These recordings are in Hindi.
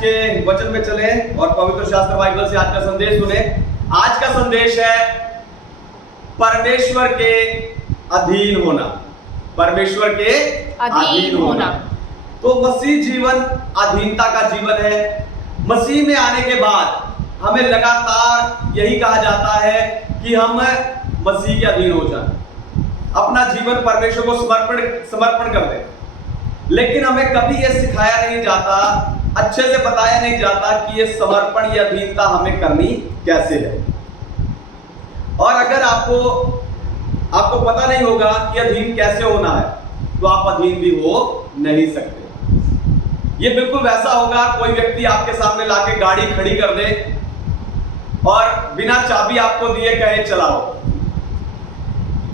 के वचन में चले और पवित्र शास्त्र बाइबल से आज का संदेश सुने। आज का संदेश है परमेश्वर के अधीन होना। परमेश्वर के अधीन होना। तो मसीह जीवन अधीनता का जीवन है। मसीह में आने के बाद हमें लगातार यही कहा जाता है कि हम मसीह के अधीन हो जाएं, अपना जीवन परमेश्वर को समर्पण कर दें। लेकिन हमें कभी यह सिखाया नहीं जाता, अच्छे से बताया नहीं जाता कि यह समर्पण या अधीनता हमें करनी कैसे है। और अगर आपको पता नहीं होगा कि अधीन कैसे होना है, तो आप अधीन भी हो नहीं सकते। ये बिल्कुल वैसा होगा, कोई व्यक्ति आपके सामने लाके गाड़ी खड़ी कर दे और बिना चाबी आपको दिए कहे चलाओ।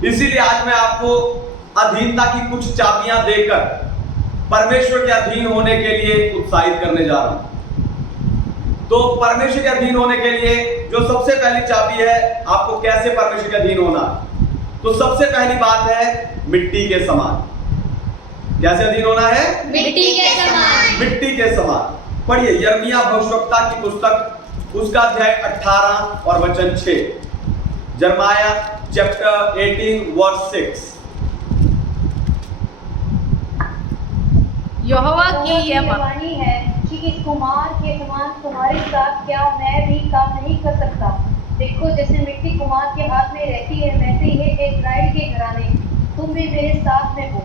इसीलिए आज मैं आपको अधीनता की कुछ चाबियां देकर परमेश्वर के अधीन होने के लिए उत्साहित करने जा रहा हूं। तो परमेश्वर के अधीन होने के लिए जो सबसे पहली चाबी है, आपको कैसे परमेश्वर के अधीन होना है, तो सबसे पहली बात है मिट्टी के समान। कैसे अधीन होना है? मिट्टी के समान। मिट्टी के समान। पढ़िए यिर्मयाह भविष्यवक्ता की पुस्तक, उसका अध्याय 18 और वचन 6। यिर्मयाह चैप्टर 18 वर्स 6। यहोवा की यह वाणी है कि इस कुम्हार के समान तुम्हारे साथ क्या मैं भी काम नहीं कर सकता। देखो, जैसे मिट्टी कुम्हार के हाथ में रहती है, वैसे ही है इस्राएल के घराने, तुम भी मेरे साथ में हो।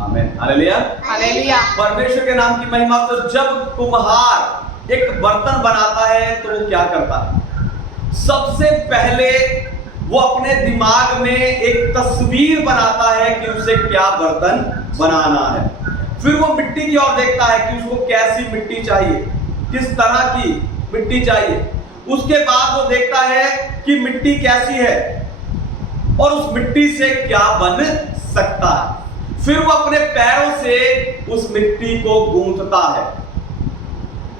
आमीन। हालेलुया। हालेलुया। परमेश्वर के नाम की महिमा। तो जब कुम्हार एक बर्तन बनाता है तो वो क्या करता है? सबसे पहले वो अपने दिमाग में एक तस्वीर बनाता है कि उसे क्या बर्तन बनाना है। फिर वो मिट्टी की ओर देखता है कि उसको कैसी मिट्टी चाहिए, किस तरह की मिट्टी चाहिए। उसके बाद वो देखता है कि मिट्टी कैसी है और उस मिट्टी से क्या बन सकता है। फिर वो अपने पैरों से उस मिट्टी को गूंथता है।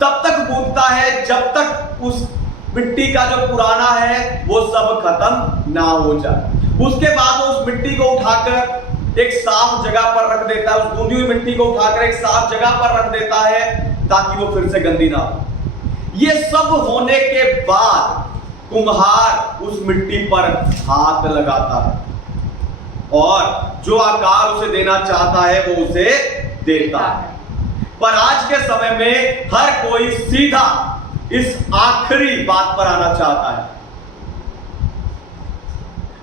तब तक गूंथता है जब तक उस मिट्टी का जो पुराना है वो सब खत्म ना हो जाए। उसके बाद वो उस मिट्टी को उठाकर एक साफ जगह पर रख देता है। उस गूंदी हुई मिट्टी को उठाकर एक साफ जगह पर रख देता है ताकि वो फिर से गंदी ना हो। ये सब होने के बाद कुम्हार उस मिट्टी पर हाथ लगाता है और जो आकार उसे देना चाहता है वो उसे देता है। पर आज के समय में हर कोई सीधा इस आखिरी बात पर आना चाहता है।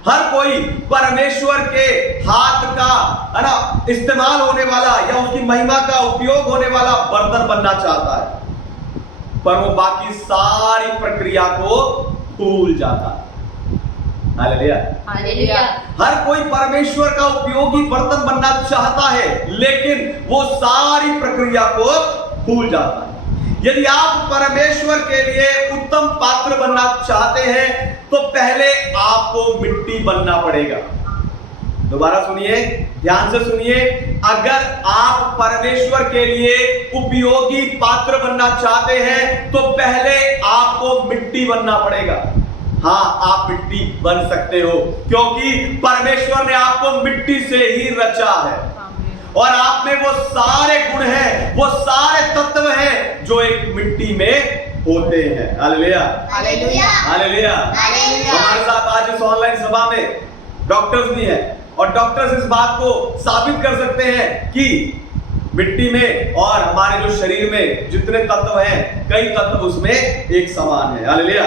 हर कोई परमेश्वर के हाथ का है ना इस्तेमाल होने वाला या उसकी महिमा का उपयोग होने वाला बर्तन बनना चाहता है, पर वो बाकी सारी प्रक्रिया को भूल जाता है। हालेलुया। हालेलुया। हर कोई परमेश्वर का उपयोगी बर्तन बनना चाहता है, लेकिन वो सारी प्रक्रिया को भूल जाता है। यदि आप परमेश्वर के लिए उत्तम पात्र बनना चाहते हैं तो पहले आपको मिट्टी बनना पड़ेगा। दोबारा सुनिए, ध्यान से सुनिए। अगर आप परमेश्वर के लिए उपयोगी पात्र बनना चाहते हैं तो पहले आपको मिट्टी बनना पड़ेगा। हाँ, आप मिट्टी बन सकते हो क्योंकि परमेश्वर ने आपको मिट्टी से ही रचा है और आप में वो सारे गुण हैं, वो सारे तत्व हैं जो एक मिट्टी में होते हैं। हालेलुया। हालेलुया। हालेलुया। हमारे साथ आज इस ऑनलाइन सभा में डॉक्टर्स भी हैं और डॉक्टर्स इस बात को साबित कर सकते हैं कि मिट्टी में और हमारे जो शरीर में जितने तत्व हैं, कई तत्व उसमें एक समान है। हालेलुया।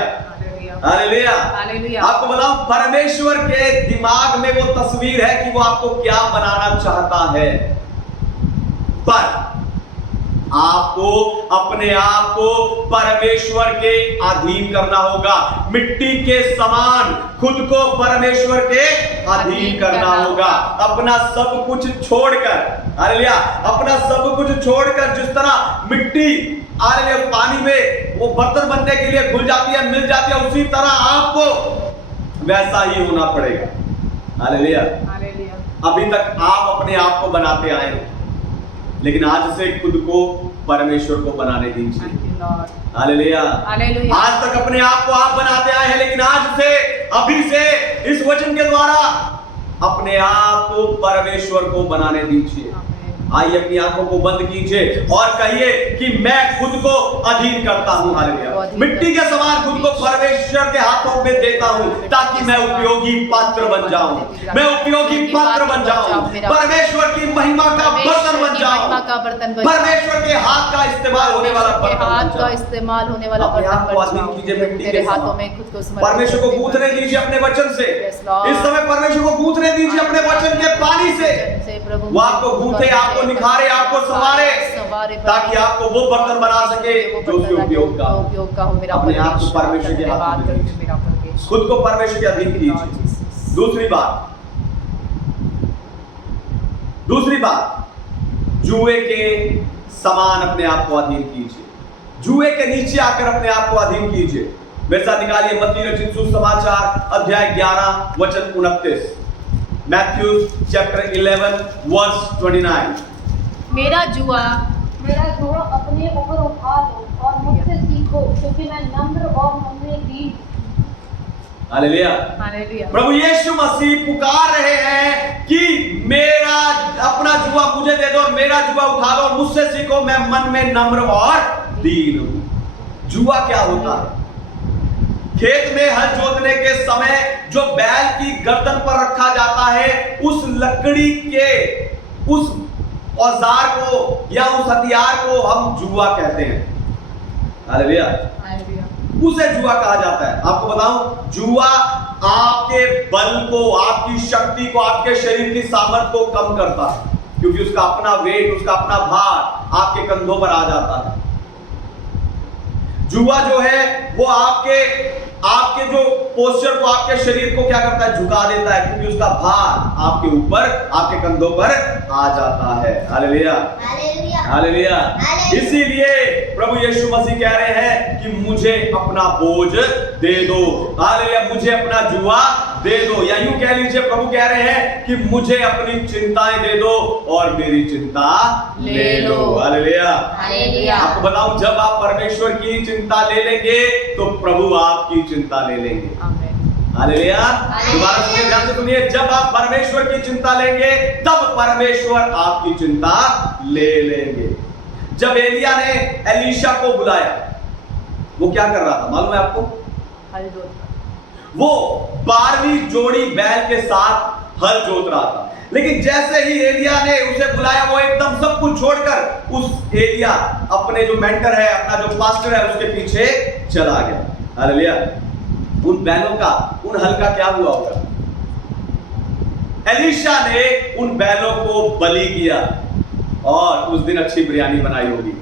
हालेलुया। हालेलुया। आपको बताऊं, परमेश्वर के दिमाग में वो तस्वीर है कि वो आपको क्या बनाना चाहता है, पर आपको अपने आप को परमेश्वर के अधीन करना होगा। मिट्टी के समान खुद को परमेश्वर के अधीन करना होगा। अपना सब कुछ छोड़कर, हालेलुया, अपना सब कुछ छोड़कर, जिस तरह मिट्टी हालेलुया पानी में वो बर्तन बनने के लिए घुल जाती है, मिल जाती है, उसी तरह आपको वैसा ही होना पड़ेगा। हालेलुया। अभी तक आप अपने आप को बनाते आए हैं, लेकिन आज से खुद को परमेश्वर को बनाने दीजिए। हालेलुया। आज तक अपने आप को आप बनाते आए हैं, लेकिन आज से, अभी से, इस वचन के द्वारा अपने आप को परमेश्वर को बनाने दीजिए। आइए अपनी आंखों को बंद कीजिए और कहिए कि मैं खुद को अधीन करता हूं। हालेलुया। मिट्टी के समान खुद को परमेश्वर के हाथों में देता हूं ताकि मैं उपयोगी पात्र बन जाऊं, मैं उपयोगी पात्र बन जाऊं, परमेश्वर की महिमा का बर्तन बन जाऊं, परमेश्वर के हाथ का इस्तेमाल होने वाला बर्तन बन जाऊं। तेरे हाथों में खुद को समर्पित परमेश्वर को गूंथने दीजिए अपने वचन से। Yes, Lord. इस समय परमेश्वर को गूंथने दीजिए अपने वचन के पानी से। प्रभु वो आपको गूंथे, आपको निखारे, आपको संवारे ताकि आपको वो बर्तन बना सके जो उसके उपयोग का हो। मेरा अपने आप को परमेश्वर के हाथ में दीजिए, खुद को परमेश्वर के अधीन कीजिए। दूसरी बात, जुए के समान अपने आप को अधीन कीजिए, जुए के नीचे आकर अपने आप को अधीन कीजिए। मेरे साथ निकालिए मत्ती रचित सुसमाचार अध्याय 11 वचन 29, मैथ्यू चैप्टर 11 वर्स 29। मेरा जुआ अपने ऊपर उठा लो और मुझसे सीखो क्योंकि मैं नम्र और नम्र दीन। हालेलुया। प्रभु यीशु मसीह पुकार रहे हैं कि मेरा अपना जुआ मुझे दे दो और मेरा जुआ उठा लो और मुझसे सीखो, मैं मन में नम्र और दीन हूं। जुआ क्या होता है? खेत में हल जोतने के समय जो बैल की गर्दन पर रखा जाता है, उस लकड़ी के उस औजार को या उस हथियार को हम जुआ कहते हैं। हालेलुया। उसे जुआ कहा जाता है। आपको बताऊं, जुआ आपके बल को, आपकी शक्ति को, आपके शरीर की सामर्थ्य को कम करता है, क्योंकि उसका अपना वेट, उसका अपना भार आपके कंधों पर आ जाता है। जुआ जो है वो आपके जो पोस्चर को, आपके शरीर को क्या करता है? झुका देता है, क्योंकि उसका भार आपके ऊपर, आपके कंधों पर आ जाता है। Hallelujah, hallelujah. इसीलिए प्रभु यीशु मसीह कह रहे हैं कि मुझे अपना बोझ दे दो। हालेलुया, मुझे अपना जुआ दे दो, या यूं कह लीजिए, प्रभु कह रहे हैं कि मुझे अपनी चिंताएं दे दो और मेरी चिंता ले लो। हालेलुया। आपको बताऊं, जब आप परमेश्वर की चिंता ले लेंगे तो प्रभु आपकी चिंता ले लेंगे। हालेलुया। दोबारा सुनिए, ध्यान से सुनिए, जब आप परमेश्वर की चिंता लेंगे तब परमेश्वर आपकी चिंता ले लेंगे। जब एलिया ने एलीशा को बुलाया, वो क्या कर रहा था मालूम है आपको? वो 12वीं जोड़ी बैल के साथ हल जोत रहा था। लेकिन जैसे ही एलिया ने उसे बुलाया, वो एकदम सब कुछ छोड़कर उस एलिया अपने जो मेंटर है, अपना जो पास्टर है, उसके पीछे चला गया। हालेलुया। उन बैलों का, उन हल का क्या हुआ होगा? एलीशा ने उन बैलों को बलि किया और उस दिन अच्छी बिरयानी बनाई होगी।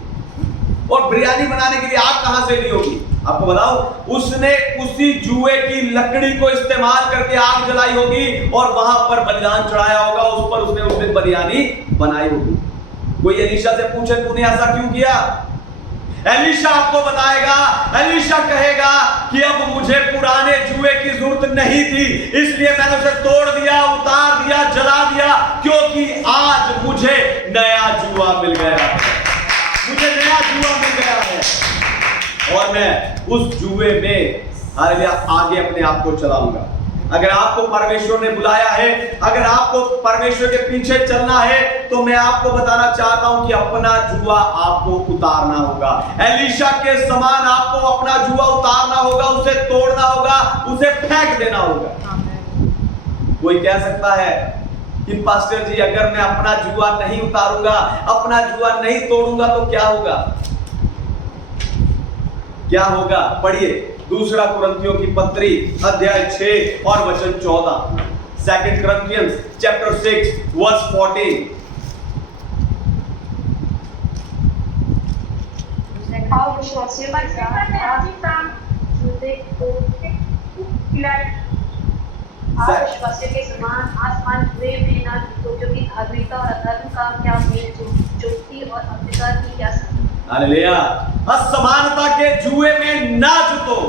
और बिरयानी बनाने के लिए आग कहां से ली होगी? आपको बताओ, उसने उसी जुए की लकड़ी को इस्तेमाल करके आग जलाई होगी और वहां पर बलिदान चढ़ाया होगा, उस पर उसने उस दिन बिरयानी बनाई होगी। कोई एलीशा से पूछे तूने ऐसा क्यों किया? एलीशा आपको बताएगा, एलीशा कहेगा कि अब मुझे पुराने जुए की जरूरत नहीं थी, इसलिए मैंने उसे तोड़ दिया, उतार दिया, जला दिया, क्योंकि आज मुझे नया जुआ मिल गया है, मुझे नया जुआ मिल गया है और मैं उस जुए में हालेलुया आगे अपने आप को चलाऊंगा। अगर आपको परमेश्वर ने बुलाया है, अगर आपको परमेश्वर के पीछे चलना है, तो मैं आपको बताना चाहता हूं कि अपना जुआ आपको उतारना होगा। एलीशा के समान आपको अपना जुआ उतारना होगा, उसे तोड़ना होगा, उसे फेंक देना होगा। कोई कह सकता है कि पास्टर जी, अगर मैं अपना जुआ नहीं उतारूंगा, अपना जुआ नहीं तोड़ूंगा तो क्या होगा? क्या होगा? पढ़िए दूसरा कुरिन्थियों की पत्री अध्याय 6 और वचन 14। 2 Corinthians chapter 6 verse 14। विश्वासियों के समान आसमान जुए में ना जीतो, क्योंकि धार्मिकता और अधर्म का क्या मेल, ज्योति और अंधकार की क्या संगति। हालेलुया। असमानता के जुए में ना जुटो।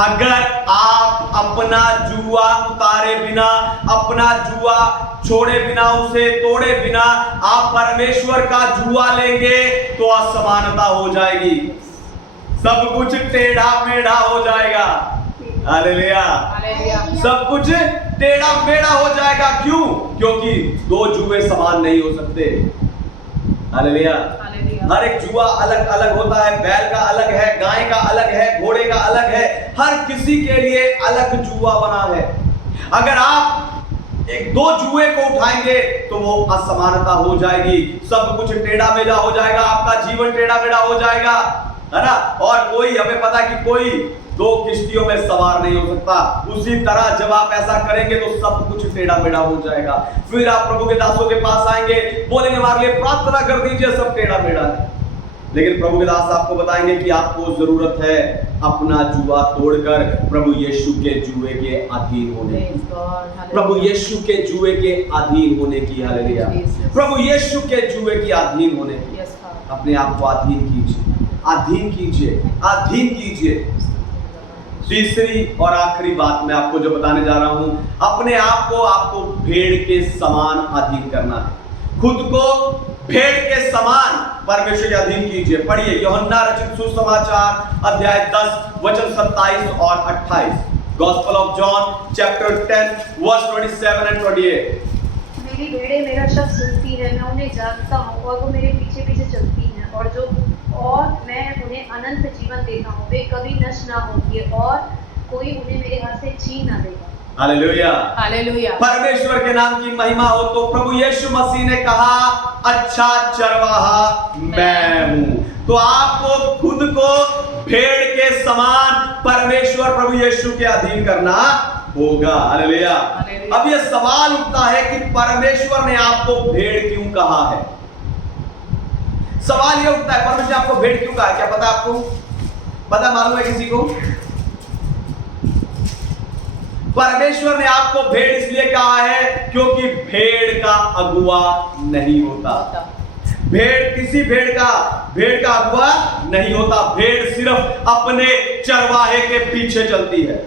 अगर आप अपना जुआ उतारे बिना, अपना जुआ छोड़े बिना, उसे तोड़े बिना आप परमेश्वर का जुआ लेंगे तो असमानता हो जाएगी, सब कुछ टेढ़ा मेढ़ा हो जाएगा। हालेलुया। हालेलुया। सब कुछ टेढ़ा मेढ़ा हो जाएगा। क्यों? क्योंकि दो जुए समान नहीं हो सकते। हालेलुया। हालेलुया। हर एक जुआ अलग अलग होता है। बैल का अलग है, गाय का अलग है, घोड़े का अलग है। हर किसी के लिए अलग जुआ बना है। अगर आप एक दो जुए को उठाएंगे तो वो असमानता हो जाएगी, सब कुछ टेढ़ा मेढ़ा हो जाएगा, आपका जीवन टेढ़ा मेढ़ा हो जाएगा, है ना। और कोई, हमें पता है कि कोई दो किश्तियों में सवार नहीं हो सकता। उसी तरह जब आप ऐसा करेंगे तो सब कुछ टेढ़ा मेढ़ा हो जाएगा। फिर आप प्रभु के दासों के पास आएंगे, बोलेंगे हमारे लिए प्रार्थना कर दीजिए, सब टेढ़ा मेढ़ा है। लेकिन प्रभु के दास आपको बताएंगे कि आपको जरूरत है अपना जुआ तोड़कर प्रभु यीशु के जुए के अधीन होने की, Praise God. Hallelujah. प्रभु यीशु के जुए के अधीन होने की। हालेलुया। Jesus. प्रभु यीशु के जुए के अधीन होने की। Yes, Father. अपने आप को अधीन कीजिए, अधीन कीजिए, अधीन कीजिए। तीसरी और आखिरी बात मैं आपको जो बताने जा रहा हूं, अपने आप को आपको भेड़ के समान अधीन करना है। खुद को भेड़ के समान परमेश्वर के अधीन कीजिए। पढ़िए यूहन्ना रचित सुसमाचार अध्याय 10 वचन 27 और 28। Gospel of John chapter 10 verse 27 and 28। मेरी भेड़ें मेरा शब्द सुनती है, मैं उन्हें जानता हूँ और वो मेरे पीछे पीछे चलती हैं, और मैं उन्हें अनंत जीवन देता हूँ। वे कभी नष्ट ना होंगे और कोई उन्हें मेरे हाथ से छीन ना देगा। हालेलुया। हालेलुया। परमेश्वर के नाम की महिमा हो। तो प्रभु यीशु मसीह ने कहा, अच्छा चरवाहा मैं हूं। तो आपको खुद को भेड़ के समान परमेश्वर प्रभु यीशु के अधीन करना होगा। हालेलुया। अब यह सवाल उठता है कि परमेश्वर ने आपको भेड़ क्यों कहा है? सवाल यह उठता है, परमेश्वर ने आपको भेड़ क्यों कहा है? क्या पता आपको? पता मालूम है किसी को? परमेश्वर ने आपको भेड़ इसलिए कहा है क्योंकि भेड़ का अगुआ नहीं होता। किसी भेड़ का अगुआ नहीं होता। भेड़ सिर्फ अपने चरवाहे के पीछे चलती है।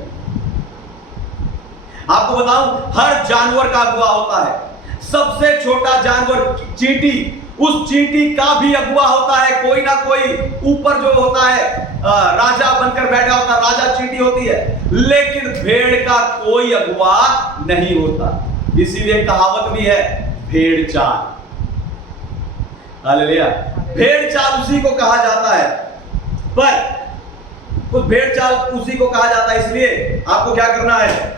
आपको बताऊं, हर जानवर का अगुआ होता है। सबसे छोटा जानवर चींटी, उस चींटी का भी अगुआ होता है। कोई ना कोई ऊपर जो होता है राजा बनकर बैठा होता है, राजा चींटी होती है। लेकिन भेड़ का कोई अगुआ नहीं होता। इसीलिए कहावत भी है, भेड़ चाल। हालेलुया। भेड़ चाल उसी को कहा जाता है। पर उस भेड़ चाल उसी को कहा जाता है, इसलिए आपको क्या करना है?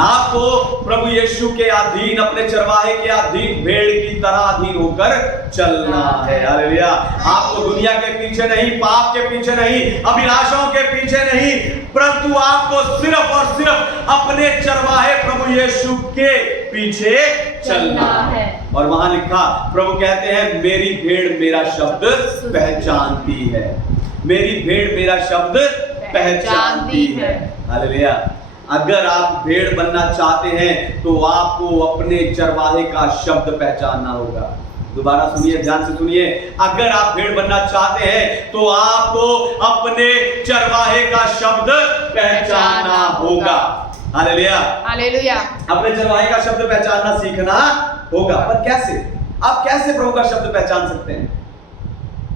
आपको प्रभु यीशु के अधीन, अपने चरवाहे के अधीन, भेड़ की तरह अधीन होकर चलना है। हालेलुया। आपको दुनिया के पीछे नहीं, पाप के पीछे नहीं, अभिलाषाओं के पीछे नहीं, परंतु आपको सिर्फ और सिर्फ अपने चरवाहे प्रभु यीशु के पीछे चलना है। और वहां लिखा, प्रभु कहते हैं, मेरी भेड़ मेरा शब्द पहचानती है। मेरी भेड़ मेरा शब्द पहचानती है। हालेलुया। अगर आप भेड़ बनना चाहते हैं तो आपको अपने चरवाहे का शब्द पहचानना होगा। दोबारा सुनिए, ध्यान से सुनिए। अगर आप भेड़ बनना चाहते हैं तो आपको अपने चरवाहे का शब्द पहचानना होगा। हालेलुया। हालेलुया। अपने चरवाहे का शब्द पहचानना सीखना होगा। पर कैसे? आप कैसे प्रभु का शब्द पहचान सकते हैं?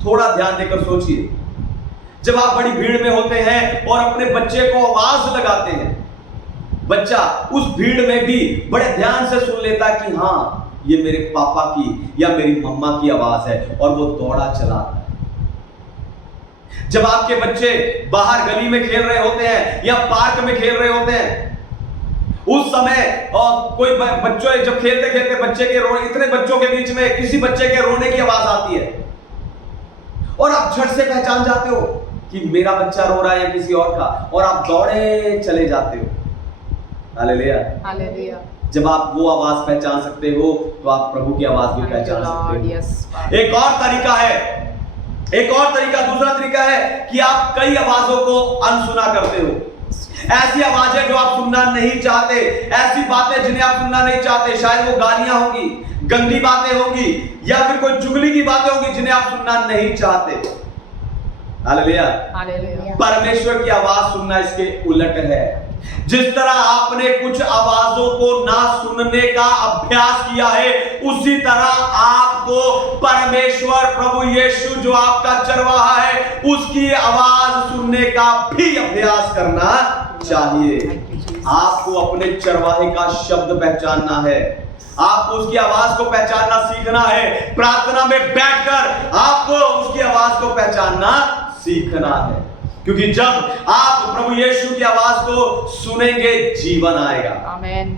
थोड़ा ध्यान देकर सोचिए। जब आप बड़ी भीड़ में होते हैं और अपने बच्चे को आवाज लगाते हैं, बच्चा उस भीड़ में भी बड़े ध्यान से सुन लेता कि हाँ, ये मेरे पापा की या मेरी मम्मा की आवाज है, और वो दौड़ा चलाता है। जब आपके बच्चे बाहर गली में खेल रहे होते हैं या पार्क में खेल रहे होते हैं, उस समय और कोई बच्चों जब खेलते खेलते बच्चे के रोने, इतने बच्चों के बीच में किसी बच्चे के रोने की आवाज आती है और आप झट से पहचान जाते हो कि मेरा बच्चा रो रहा है या किसी और का, और आप दौड़े चले जाते हो। हालेलुया। हालेलुया। जब आप वो आवाज पहचान सकते हो तो आप प्रभु की आवाज भी पहचान सकते हो। Yes, एक और तरीका, दूसरा तरीका है कि आप कई आवाजों को अनसुना करते हो। ऐसी आवाजें जो आप सुनना नहीं चाहते, ऐसी बातें जिन्हें आप सुनना नहीं चाहते, शायद वो गालियां होंगी, गंदी बातें होंगी, या फिर कोई चुगली की बातें होंगी जिन्हें आप सुनना नहीं चाहते। हालेलुया। हालेलुया। परमेश्वर की आवाज सुनना इसके उलट है। जिस तरह आपने कुछ आवाजों को ना सुनने का अभ्यास किया है, उसी तरह आपको परमेश्वर प्रभु यीशु जो आपका चरवाहा है, उसकी आवाज सुनने का भी अभ्यास करना चाहिए। Thank you, Jesus. आपको अपने चरवाहे का शब्द पहचानना है, आपको उसकी आवाज को पहचानना सीखना है। प्रार्थना में बैठकर आपको उसकी आवाज को पहचानना सीखना है, क्योंकि जब आप प्रभु यीशु की आवाज को सुनेंगे जीवन आएगा। Amen.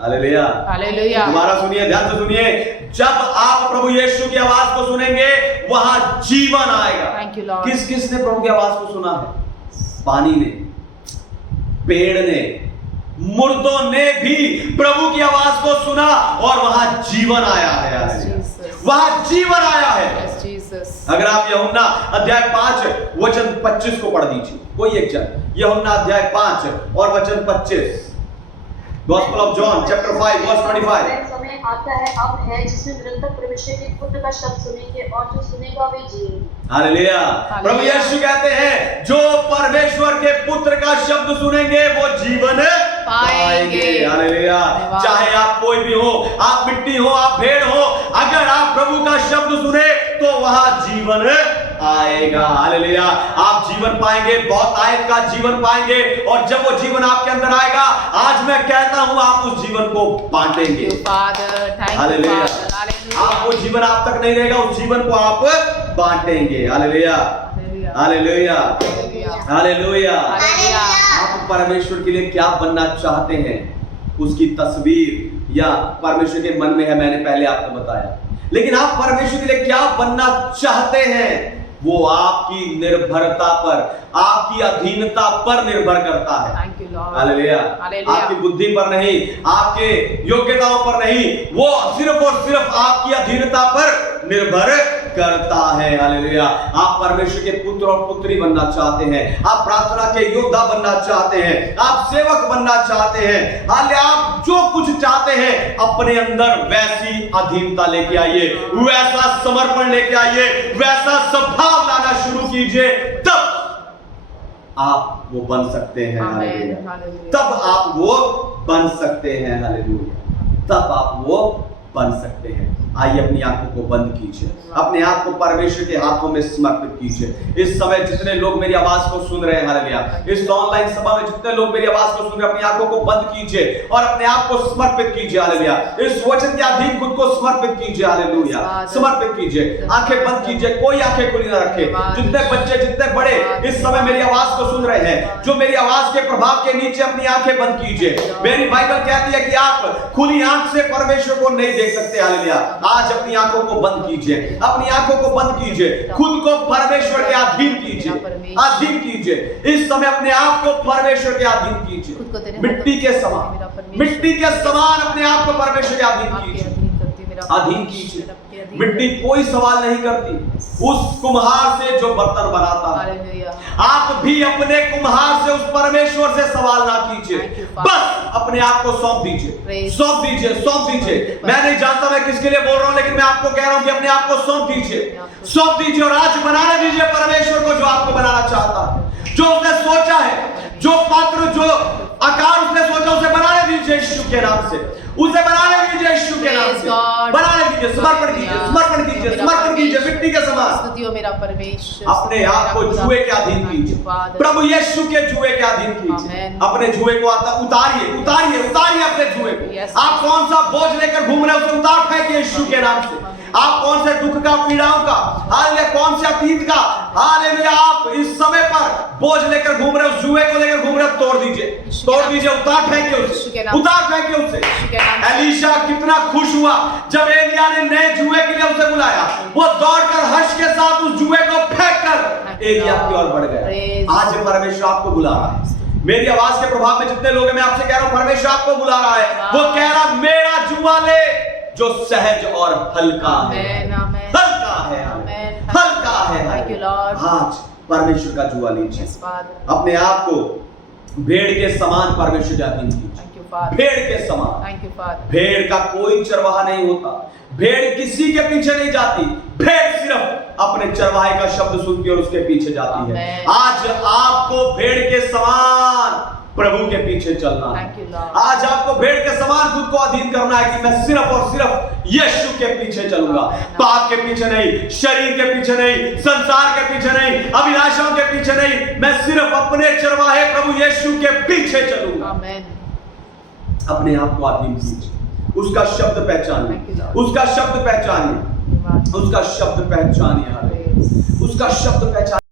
हालेलुया। Hallelujah. दोबारा सुनिए, ध्यान से सुनिए, जब आप प्रभु यीशु की आवाज को सुनेंगे वहां जीवन आएगा। Thank you, Lord. किस किस ने प्रभु की आवाज को सुना है? पानी ने, पेड़ ने, मुर्दों ने भी प्रभु की आवाज को सुना और वहां जीवन आया है। Yes, Jesus. वहां जीवन आया है। Yes, Jesus. अगर आप यूहन्ना अध्याय 5 वचन 25 को पढ़ दीजिए, कोई एक जन, यूहन्ना अध्याय 5 और वचन 25, gospel of John chapter 5 verse 25। समय आता है, अब है, जिसमें निरंतर परमेश्वर के पुत्र का शब्द सुनेंगे और जो सुनेगा वे जिएगा। हालेलुया। प्रभु यीशु कहते हैं जो परमेश्वर के पुत्र का शब्द सुनेंगे वो जीवन पाएंगे। हालेलुया। चाहे आप कोई भी हो, आप मिट्टी हो, आप भेड़ हो, अगर आप प्रभु का शब्द सुने तो वहां जीवन आएगा। हालेलुया। आप जीवन पाएंगे, बहुत आयत का जीवन पाएंगे, और जब वो जीवन आपके अंदर आएगा, आज मैं कहता हूं आप उस जीवन को बांटेंगे। हालेलुया। आप वो जीवन आप तक नहीं रहेगा, उस जीवन को आप बांटेंगे। Hallelujah, hallelujah, hallelujah. आप परमेश्वर के लिए क्या बनना चाहते हैं, उसकी तस्वीर या परमेश्वर के मन में है, मैंने पहले आपको बताया। लेकिन आप परमेश्वर के लिए क्या बनना चाहते हैं, वो आपकी निर्भरता पर, आपकी अधीनता पर निर्भर करता है। हालेलुया। आपकी बुद्धि पर नहीं, आपके योग्यताओं पर नहीं, वो सिर्फ और सिर्फ आपकी अधीनता पर निर्भर करता है। हालेलुया। आप परमेश्वर के पुत्र और पुत्री बनना चाहते हैं, आप प्रार्थना के योद्धा बनना चाहते हैं, आप सेवक बनना चाहते हैं, हालेलुया, आप जो कुछ चाहते हैं अपने अंदर वैसी अधीनता लेके आइए, वैसा समर्पण लेके आइए, वैसा स्वभाव लाना शुरू कीजिए, तब आप वो बन सकते हैं। हालेलुया। तब आप वो बन सकते हैं। हालेलुया। तब आप वो बन सकते हैं। आइए अपनी आंखों को बंद कीजिए, अपने आप को परमेश्वर के हाथों में समर्पित कीजिए। इस समय जितने लोग मेरी आवाज को सुन रहे हैं, हालेलुया, इस ऑनलाइन सभा में जितने लोग मेरी आवाज को सुन रहे हैं, अपनी आंखों को बंद कीजिए और अपने आप को समर्पित कीजिए। हालेलुया। इस वचन के अधीन खुद को समर्पित कीजिए। हालेलुया। समर्पित कीजिए, आंखें बंद कीजिए, कोई आंखें खुली ना रखे। जितने बच्चे, जितने बड़े इस समय मेरी आवाज को सुन रहे हैं, जो मेरी आवाज के प्रभाव के नीचे अपनी आंखें बंद कीजिए। मेरी बाइबल कहती है कि आप खुली आंख से परमेश्वर को नहीं देख सकते। हालेलुया। आज अपनी आंखों को बंद कीजिए, अपनी आंखों को बंद कीजिए, खुद को परमेश्वर के अधीन कीजिए, अधीन कीजिए। इस समय अपने आप को परमेश्वर के अधीन कीजिए, मिट्टी के समान, मिट्टी के समान अपने आप को परमेश्वर के अधीन कीजिए, अधीन कीजिए। मिट्टी कोई सवाल नहीं करती उस कुम्हार से जो बर्तन बनाता है। आप भी अपने कुम्हार से, उस परमेश्वर से सवाल ना कीजिए, बस अपने आप को सौंप दीजिए, सौंप दीजिए, सौंप दीजिए। मैं नहीं जानता मैं किसके लिए बोल रहा हूं, लेकिन मैं आपको कह रहा हूं कि अपने आप को सौंप दीजिए, सौंप दीजिए और आज बनाने दीजिए परमेश्वर को जो आपको बनाना चाहता है, जो उसने सोचा है, जो पात्र, जो आकार उसने सोचा, उसे बनाने दीजिए यीशु के नाम से, उसे बनाने दीजिए यीशु के नाम से, बनाने दीजिए, समर्पण कीजिए, समर्पण कीजिए, समर्पण कीजिए, मिट्टी के समान। मेरा परमेश्वर, अपने आप को जुए के अधीन कीजिए, प्रभु यीशु के जुए के अधीन कीजिए। अपने जुए को उतारिए, उतारिए, उतारिए अपने जुए को। आप कौन सा बोझ लेकर घूम रहे हो, उसे उतार फेंकिए यीशु के नाम से। आप कौन से दुख का, पीड़ाओं का, हालेलुया, कौन से अतीत का, हालेलुया, आप इस समय पर बोझ लेकर घूम रहे हो, जुए को लेकर घूम रहे हो, तोड़ दीजिए, तोड़ दीजिए, उतार फेंकिए उसे, उतार फेंकिए उसे। एलीशा कितना खुश हुआ जब एलिया ने नए जुए के लिए उसे बुलाया, वो दौड़कर हर्ष के साथ उस जुए को फेंककर एलिया की ओर बढ़ गया। आज परमेश्वर आपको बुला रहा है, मेरी आवाज के प्रभाव में जितने लोग हैं, मैं आपसे कह रहा हूं परमेश्वर आपको बुला रहा है। वो कह रहा मेरा जुआ ले जो सहज और हल्का है, हल्का है, हल्का है। आज परमेश्वर का जुआ लीजिए, अपने आप को भेड़ के समान परमेश्वर के अधीन कीजिए, भेड़ के समान। भेड़ का कोई चरवाहा नहीं होता, भेड़ किसी के पीछे नहीं जाती, भेड़ सिर्फ अपने चरवाहे का शब्द सुनती है और उसके पीछे जाती है। आज आपको भेड़ के समान प्रभु के पीछे चलना है। Thank you, Lord. आज आपको भेड़ के समान खुद को अधीन करना है कि मैं सिर्फ और सिर्फ यीशु के पीछे चलूंगा, पाप के पीछे नहीं, शरीर के पीछे नहीं, संसार के पीछे नहीं, अभिलाषाओं के पीछे नहीं, मैं सिर्फ अपने चरवाहे प्रभु यीशु के पीछे चलूंगा। Amen. अपने आप को अधीन कीजिए, उसका शब्द पहचानिए, उसका शब्द पहचानिए, उसका शब्द पहचानिए, Yes. उसका शब्द पहचानिए।